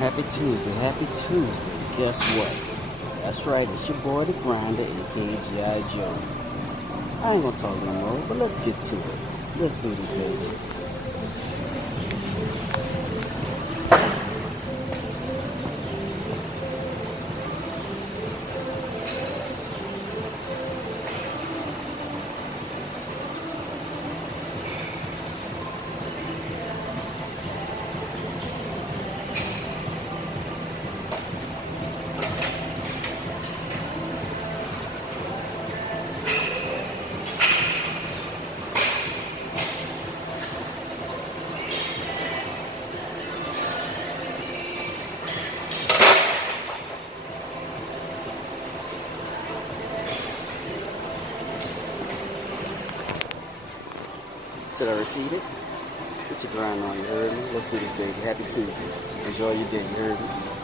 Happy Tuesday, happy Tuesday. Guess what? That's right, it's your boy the Grinder, aka G.I. Joe. I ain't gonna talk no more, but let's get to it. Let's do this, baby. Should I repeat it? Get your grind on, you heard me? Let's do this, baby. Happy Tuesday. Enjoy your day, you heard me?